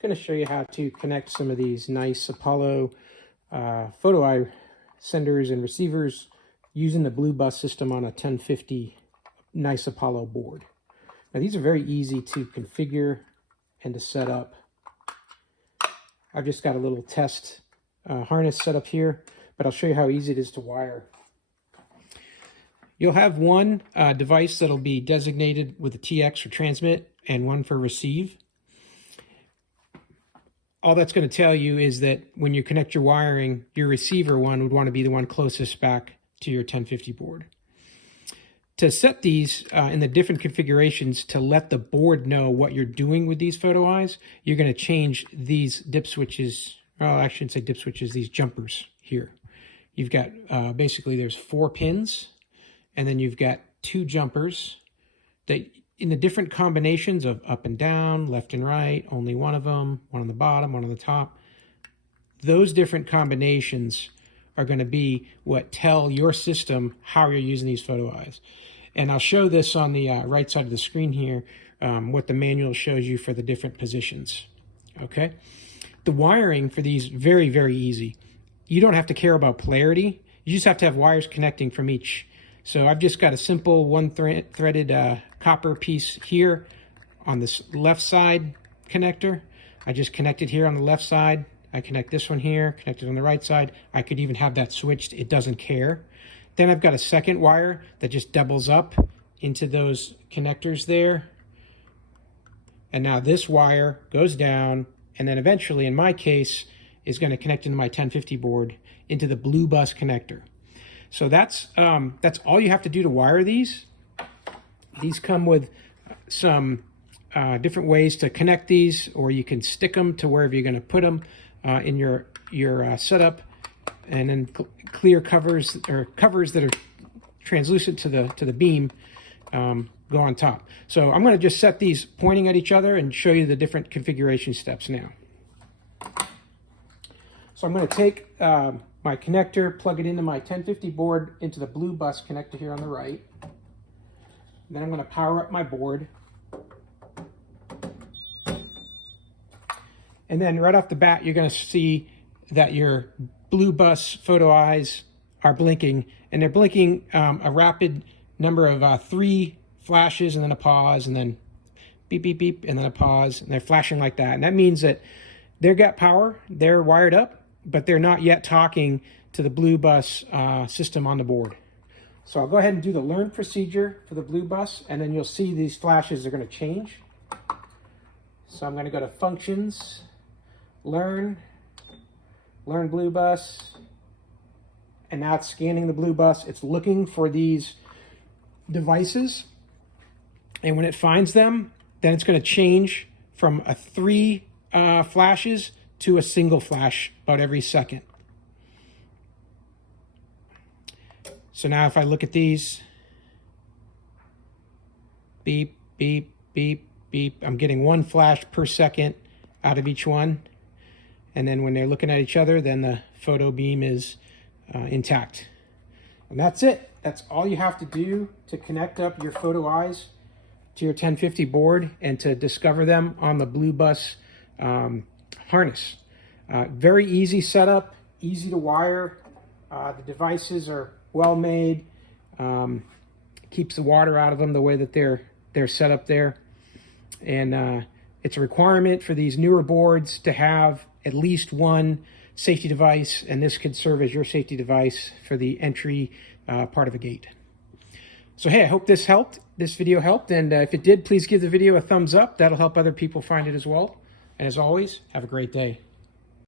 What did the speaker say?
going to show you how to connect some of these Nice Apollo photo eye senders and receivers using the BlueBUS system on a 1050 Nice Apollo board. Now these are very easy to configure and to set up. I've just got a little test harness set up here, but I'll show you how easy it is to wire. You'll have one device that'll be designated with a TX for transmit and one for receive. All that's going to tell you is that when you connect your wiring, your receiver one would want to be the one closest back to your 1050 board. To set these in the different configurations to let the board know what you're doing with these photo eyes, you're going to change these dip switches. Well, I shouldn't say dip switches, these jumpers here. You've got basically there's 4 pins, and then you've got 2 jumpers that in the different combinations of up and down, left and right, only one of them, one on the bottom, one on the top. Those different combinations are going to be what tell your system how you're using these photo eyes. And I'll show this on the right side of the screen here, what the manual shows you for the different positions. Okay? The wiring for these, very, very easy. You don't have to care about polarity. You just have to have wires connecting from each. So I've just got a simple one-threaded copper piece here on this left side connector. I just connect it here on the left side. I connect this one here, connect it on the right side. I could even have that switched. It doesn't care. Then I've got a second wire that just doubles up into those connectors there. And now this wire goes down, and then eventually, in my case, is going to connect into my 1050 board into the BlueBUS connector. So that's all you have to do to wire these. These come with some different ways to connect these, or you can stick them to wherever you're going to put them in your setup, and then clear covers or covers that are translucent to the beam go on top. So I'm going to just set these pointing at each other and show you the different configuration steps now. So I'm going to take my connector, plug it into my 1050 board, into the BlueBUS connector here on the right. Then I'm going to power up my board. And then right off the bat, you're going to see that your BlueBUS photo eyes are blinking, and they're blinking a rapid number of 3 flashes and then a pause, and then beep, beep, beep, and then a pause, and they're flashing like that. And that means that they've got power, they're wired up, but they're not yet talking to the BlueBUS system on the board. So I'll go ahead and do the learn procedure for the BlueBUS, and then you'll see these flashes are going to change. So I'm going to go to Functions, Learn BlueBUS, and now it's scanning the BlueBUS. It's looking for these devices, and when it finds them, then it's going to change from a 3 flashes to a single flash about every second. So now if I look at these, beep, beep, beep, beep, I'm getting 1 flash per second out of each one. And then when they're looking at each other, then the photo beam is intact. And that's it. That's all you have to do to connect up your photo eyes to your 1050 board and to discover them on the BlueBUS harness. Very easy setup, easy to wire. The devices are well made, keeps the water out of them the way that they're set up there. And it's a requirement for these newer boards to have at least one safety device, and this could serve as your safety device for the entry part of a gate. So hey, I hope this video helped, and if it did, please give the video a thumbs up. That'll help other people find it as well. And as always, have a great day.